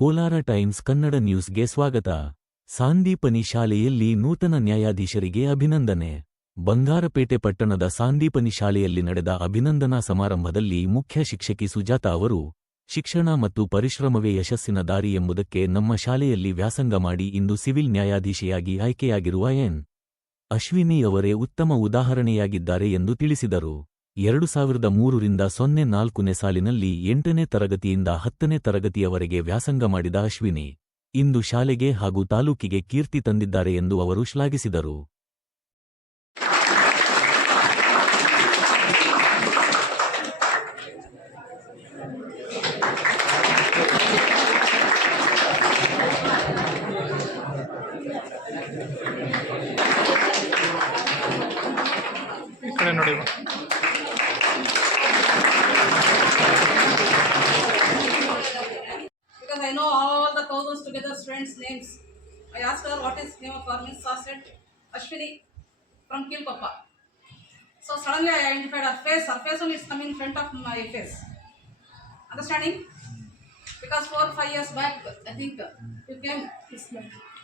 Kolar times Kannada ನ್ಯೂಸ್ಗೆ ಸ್ವಾಗತ. ಸಾಂದೀಪನಿ ಶಾಲೆಯಲ್ಲಿ ನೂತನ ನ್ಯಾಯಾಧೀಶರಿಗೆ ಅಭಿನಂದನೆ. ಬಂಗಾರಪೇಟೆ ಪಟ್ಟಣದ ಸಾಂದೀಪನಿ ಶಾಲೆಯಲ್ಲಿ ನಡೆದ ಅಭಿನಂದನಾ ಸಮಾರಂಭದಲ್ಲಿ ಮುಖ್ಯ ಶಿಕ್ಷಕಿ ಸುಜಾತಾ ಅವರು, ಶಿಕ್ಷಣ ಮತ್ತು ಪರಿಶ್ರಮವೇ ಯಶಸ್ಸಿನ ದಾರಿ ಎಂಬುದಕ್ಕೆ ನಮ್ಮ ಶಾಲೆಯಲ್ಲಿ ವ್ಯಾಸಂಗ ಮಾಡಿ ಇಂದು ಸಿವಿಲ್ ನ್ಯಾಯಾಧೀಶೆಯಾಗಿ ಆಯ್ಕೆಯಾಗಿರುವ ಎನ್. ಅಶ್ವಿನಿ ಅವರೇ ಉತ್ತಮ ಉದಾಹರಣೆಯಾಗಿದ್ದಾರೆ ಎಂದು ತಿಳಿಸಿದರು. 2003ರಿಂದ 04ನೇ ಸಾಲಿನಲ್ಲಿ 8ನೇ ತರಗತಿಯಿಂದ 10ನೇ ತರಗತಿಯವರೆಗೆ ವ್ಯಾಸಂಗ ಮಾಡಿದ ಅಶ್ವಿನಿ, ಇಂದು ಶಾಲೆಗೆ ಹಾಗೂ ತಾಲೂಕಿಗೆ ಕೀರ್ತಿ ತಂದಿದ್ದಾರೆ ಎಂದು ಅವರು ಶ್ಲಾಘಿಸಿದರು. Because I know all the thousands together students' names. I asked her what is name of her Miss. She said Ashwini from Kilpappa. So suddenly I identified her face. Her face only is coming in front of my face. Understanding? Because 4 or 5 years back, I think you came.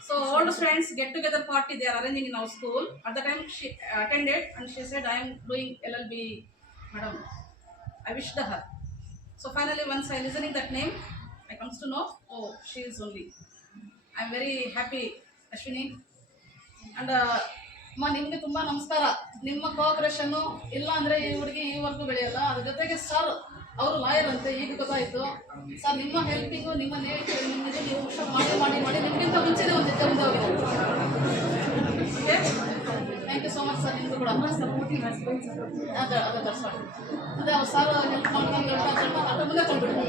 So all the students get together party they are arranging in our school. At the time she attended and she said I am doing LLB, madam. I wished her. So finally once I listening that name, I comes to know, oh, she is only. I am very happy, Ashwini. And ನಿಮಗೆ ತುಂಬ ನಮಸ್ಕಾರ. ನಿಮ್ಮ ಕೋಆಪರೇಷನ್ನು ಇಲ್ಲ ಅಂದರೆ ಈ ಹುಡುಗಿ ಈವರೆಗೂ ಬೆಳೆಯಲ್ಲ. ಅದ್ರ ಜೊತೆಗೆ ಸರ್ ಅವರು ಲಾಯರ್ ಅಂತೆ, ಈಗ ಗೊತ್ತಾಯಿತು. ಸರ್ ನಿಮ್ಮ ಹೆಲ್ಪಿಂಗು ನಿಮ್ಮ ನಿಮಗೆ ನೀವು ಹುಷಾರು ಮಾಡಿ ನಿಮಗಿಂತ ಮುಂಚೆನೇ ಒಂದು ಹೆಜ್ಜೆ ಮುಂದೆ ಹೋಗಿದೆ. Okay, thank you so much sir. ನಿಮಗೂ ಕೂಡ ಅದೇ ಅವ್ರು ಸರ್ ಹೆಲ್ಪ್ ಮಾಡ್ಕೊಂಡು ಅದ್ರ ಮುಂದೆ ಕೊಂಡ್ಬಿಡಿ.